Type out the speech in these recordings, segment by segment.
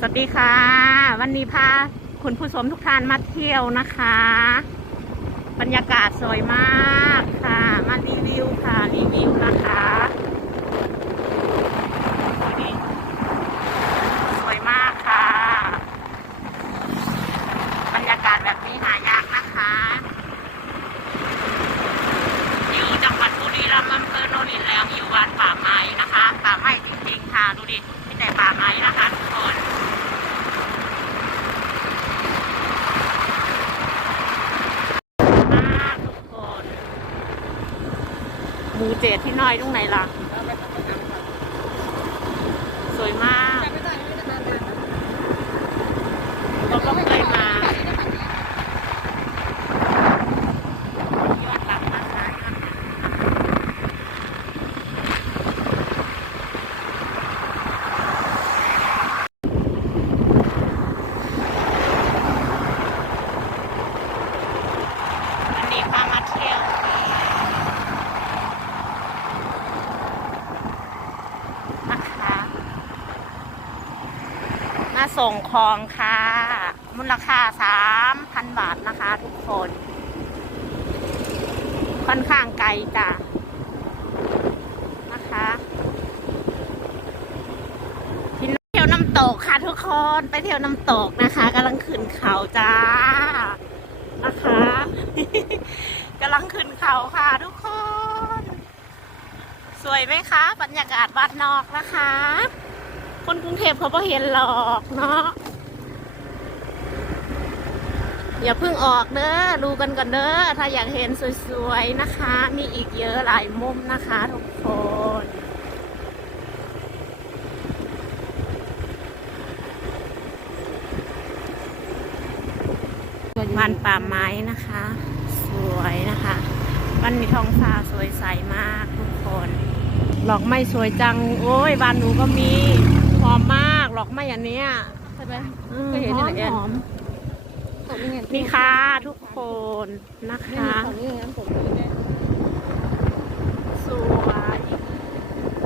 สวัสดีค่ะ วันนี้พาคุณผู้ชมทุกท่านมาเที่ยวนะคะ บรรยากาศสวยมากค่ะ มารีวิวค่ะรีวิวนะคะนี่สวยมากค่ะ บรรยากาศแบบนี้หายากนะคะ อยู่จังหวัดบุรีรัมย์อำเภอโนนหินแล้วอยู่วัดป่าไม้นะคะ ป่าไม้จริงๆค่ะ ดูดิมีแต่ป่าไม้นะคะทุกคน มากทุกคน หมูเจ็ดที่น้อยตรงไหนล่ะ สวยมากเราก็เคยมาย้อนหลังนะคะย้อนหลังวันนี้พามาเที่ยวนะคะ มา ส่งของค่ะ มูลค่าสามพันบาทนะคะทุกคน ค่อนข้างไกลจ้ะนะคะที่เที่ยวน้ำตกค่ะทุกคนไปเที่ยวน้ำตกนะคะกำลังขึ้นเขาจ้านะคะกำลังขึ้นเขาค่ะทุกคน สวยไหมคะ บรรยากาศบ้านนอกนะคะ คนกรุงเทพเขาไ่เห็นหรอกเนาะอย่าเพิ่งออกเด้อดูกันก่อนเด้อถ้าอยากเห็นสวยๆนะคะ มีอีกเยอะหลายมุมนะคะทุกคนวันป่าไม้นะคะ สวยนะคะวันมีท้องฟ้าสวยใสมากทุกคนหลอกไม่สวยจัง โอ้ยบ้านหนูก็มี อมมากหลอกไม่อันเนี้ยใช่ไหมอืมเคยเห็นหในอมไหนแอนหอมผมนี่ไงนี่ค่ะทุกคนนะนี่คะของนี่งั้นผมนี่แน่สวย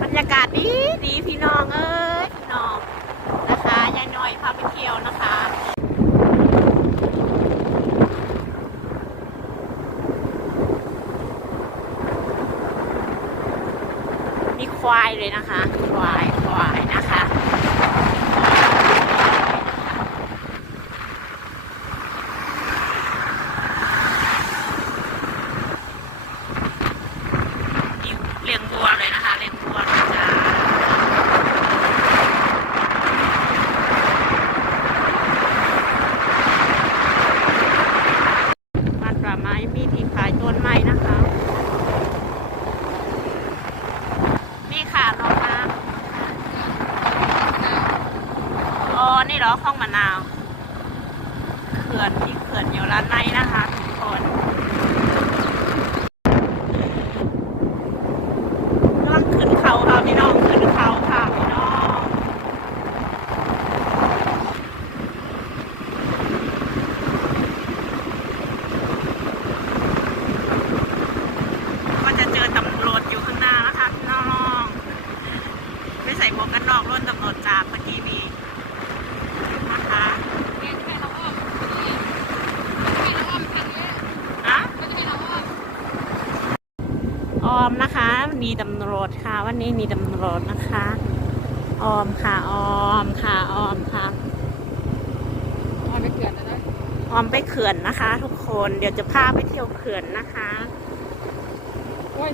บรรยากาศดีดีพี่น้องเอ้ยพี่น้องนะคะยายน้อยพาไปเที่ยวนะคะมีควายเลยนะคะ ควายควายนะคะ เลี้ยงวัวเลยนะคะเลี้ยงวัวเลยจ้าบ้านป่าไม้มีที่ขายต้นไม้นะคะ นี่ค่ะน้องน้ำอ๋อนี่เหรอข้องมะนาวเขื่อนที่เขื่อนอยู่ร้านในนะคะทุกคน กำลังขึ้นเขาค่ะพี่น้องขึ้นเขาค่ะพี่น้องก็จะเจอตำรวจอยู่ข้างหน้านะคะพี่น้องไม่ใส่หมวกกันน็อกร่นตำรวจจากเมื่อกี้มีนะคะ เนี่ยจะให้เราอ้อมนี่จะให้เราอ้อมทางนี้ อะ ก็จะให้เราอ้อม ออ มนะคะ มีตำรวจค่ะ วันนี้มีตำรวจนะคะ ออมค่ะ ออมค่ะ ออมค่ะอ้อมไปเขื่อนนะนะออมไปเขื่อนนะคะ ทุกคน เดี๋ยวจะพาไปเที่ยวเขื่อนนะคะโอ้ย